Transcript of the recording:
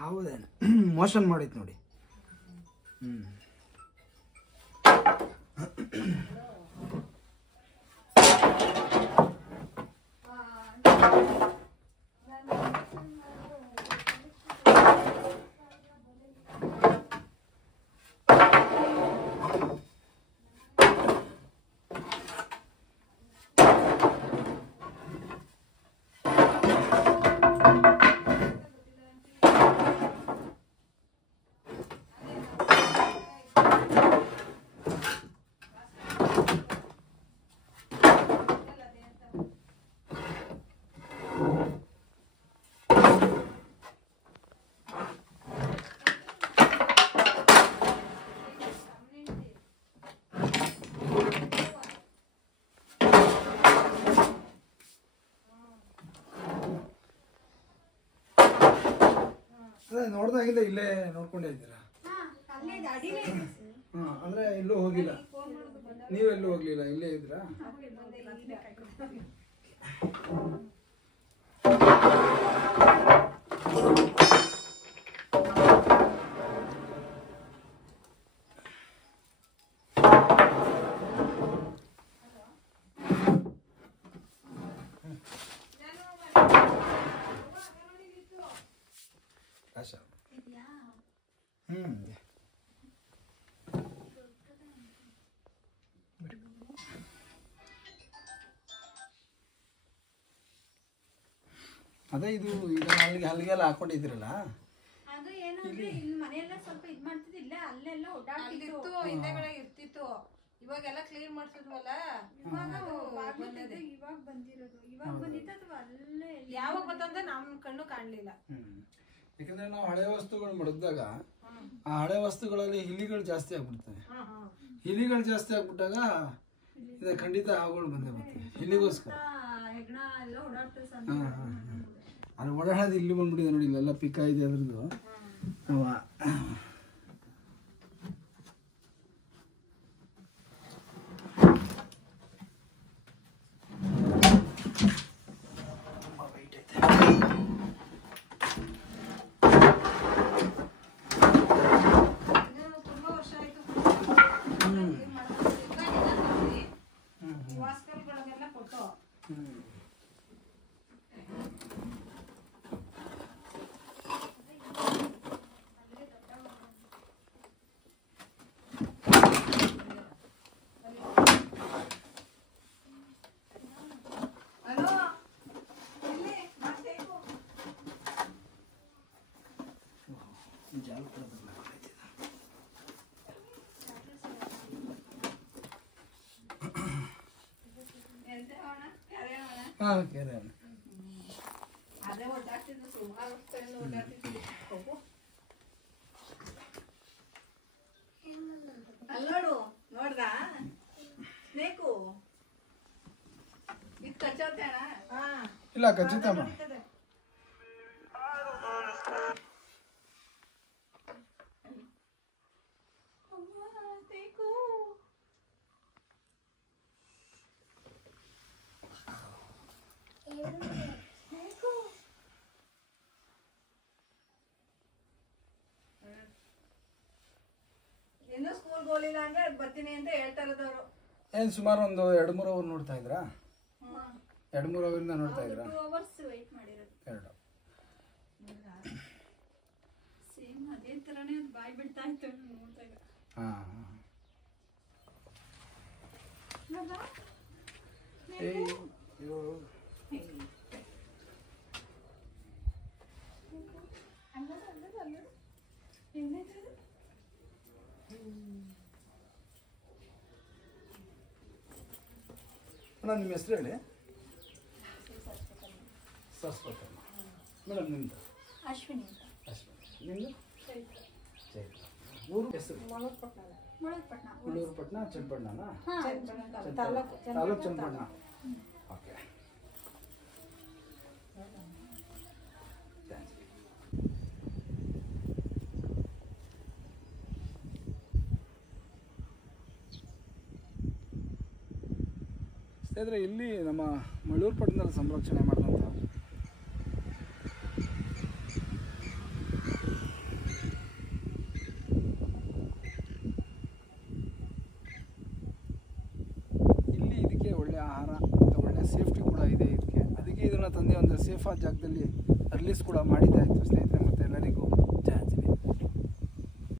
ಹೌದೇನು ಮೋಷನ್ ಮಾಡೈತೆ ನೋಡಿ. ಅದೇ ನೋಡ್ದಾಗಿಂದ ಇಲ್ಲೇ ನೋಡ್ಕೊಂಡೇ ಇದ್ದೀರಾ? ಅಂದ್ರೆ ಎಲ್ಲೂ ಹೋಗಿಲ್ಲ, ನೀವೆಲ್ಲೂ ಹೋಗ್ಲಿಲ್ಲ, ಇಲ್ಲೇ ಇದ್ರಾ? ಅದೇ ಇದು ಈಗ ಹಲ್ಲಿಗೆಲ್ಲ ಹಾಕೊಂಡಿದ್ದೀರಲ್ಲ, ಅದು ಏನಂದ್ರೆ ಇಲ್ಲಿ ಮನೆಯೆಲ್ಲ ಸ್ವಲ್ಪ ಇದ್ ಮಾಡ್ತಿದ್ದಿಲ್ಲ, ಅಲ್ಲೆಲ್ಲ ಓಡಾಡ್ತಿತ್ತು, ಹಿಂದೆಗಡೆ ಇರ್ತಿತ್ತು. ಇವಾಗೆಲ್ಲ ಕ್ಲೀನ್ ಮಾಡ್ತಿದ್ವಲ್ಲ, ಇವಾಗ ಬಂದಿರೋದು. ಇವಾಗ ಬಂದಿತ್ತು ಅಥವಾ ಅಲ್ಲೇ ಯಾವಾಗ ಬಂತಂದ್ರೆ ನಮ್ ಕಣ್ಣು ಕಾಣ್ಲಿಲ್ಲ. ಯಾಕಂದ್ರೆ ನಾವು ಹಳೆ ವಸ್ತುಗಳು ಮಡಗ್ದಾಗ ಆ ಹಳೆ ವಸ್ತುಗಳಲ್ಲಿ ಹಿಲಿಗಳು ಜಾಸ್ತಿ ಆಗ್ಬಿಡ್ತವೆ. ಹಿಲಿಗಳು ಜಾಸ್ತಿ ಆಗ್ಬಿಟ್ಟಾಗ ಇದು ಖಂಡಿತ ಹಾವುಗಳು ಬಂದೇ ಬರ್ತವೆ. ಹಿಲಿಗೋಸ್ಕರ ಹೆಗ್ಣ ಎಲ್ಲ ಓಡಾಡ್ತಿತ್ತು. ಅದು ಓಡಾಡೋದು ಇಲ್ಲಿ ಬಂದ್ಬಿಟ್ಟಿದೆ ನೋಡಿ, ಇಲ್ಲೆಲ್ಲ ಪಿಕ್ಕ ಇದೆ ಅದ್ರದ್ದು. ತುಂಬಾ ವರ್ಷ ಆಯ್ತು ವಾಸ್ಕಲ್ಗಳಿಗೆಲ್ಲ ಕೊಟ್ಟು. ಅದೇ ಓಡಾಡ್ತಿದ್ದು, ಸುಮಾರು ಓಡಾಡ್ತಿದ್ದು. ಅಲ್ಲೋಡು, ನೋಡ್ದ ಸ್ನೇಕು ಇದು ಕಚ್ಚೋತೇಣ? ಇಲ್ಲ ಕಚ್ಚುತ್ತಮ್ಮ. ಇನ್ನು ಸ್ಕೂಲ್ ಹೋಗ್ಲಿಲ್ಲ ಅಂದ್ರೆ ಬರ್ತೀನಿ ಅಂತ ಹೇಳ್ತಾ ಇರೋದವ್ರು. ಏನು ಸುಮಾರು ಒಂದು 2-3 ಅವರ್ ನೋಡ್ತಾ ಇದ್ರಾ? 2-3 ಅವರಿಂದ ನೋಡ್ತಾ ಇದ್ರಾ? 2 ಅವರ್ಸ್ ವೇಟ್ ಮಾಡಿರೋದು. 2 ಸೇಮ್ ಅದೇ ತರನೇ ಅದು ಬಾಯ್ ಬಿಡ್ತಾ ಇತ್ತು ನೋಡ್ತಾ ಇದ್ದೆ. ಅಣ್ಣ ನಿಮ್ಮ ಹೆಸರು ಹೇಳಿ. ಸರಸ್ವತಿ ಮೇಡಮ್ ನಿಮ್ಮದು? ಅಶ್ವಿನಿ ಅಂತ. ಅಶ್ವಿನಿ. ನಿಮ್ಮದು? ಚೈತ್ರ. ಊರು ಹೆಸರು? ಮುಳುಗುಪಟ್ನ. ಮುಳುಗುಪಟ್ನ ಚನ್ನಪಟ್ಟಣನಾ? ಹಾಂ, ತಾಲೂಕು ಚನ್ನಪಟ್ಟಣ. ಓಕೆ. ಸ್ನೇಹಿತರೆ, ಇಲ್ಲಿ ನಮ್ಮ ಮಳ್ಳೂರು ಪಟ್ಟಣದಲ್ಲಿ ಸಂರಕ್ಷಣೆ ಮಾಡಿದಂಥ ಇಲ್ಲಿ ಇದಕ್ಕೆ ಒಳ್ಳೆ ಆಹಾರ ಮತ್ತು ಒಳ್ಳೆ ಸೇಫ್ಟಿ ಕೂಡ ಇದೆ ಇದಕ್ಕೆ. ಅದಕ್ಕೆ ಇದನ್ನು ತಂದೆ ಒಂದು ಸೇಫಾದ ಜಾಗದಲ್ಲಿ ರಿಲೀಸ್ ಕೂಡ ಮಾಡಿದ್ದಾಯಿತು ಸ್ನೇಹಿತರೆ. ಮತ್ತು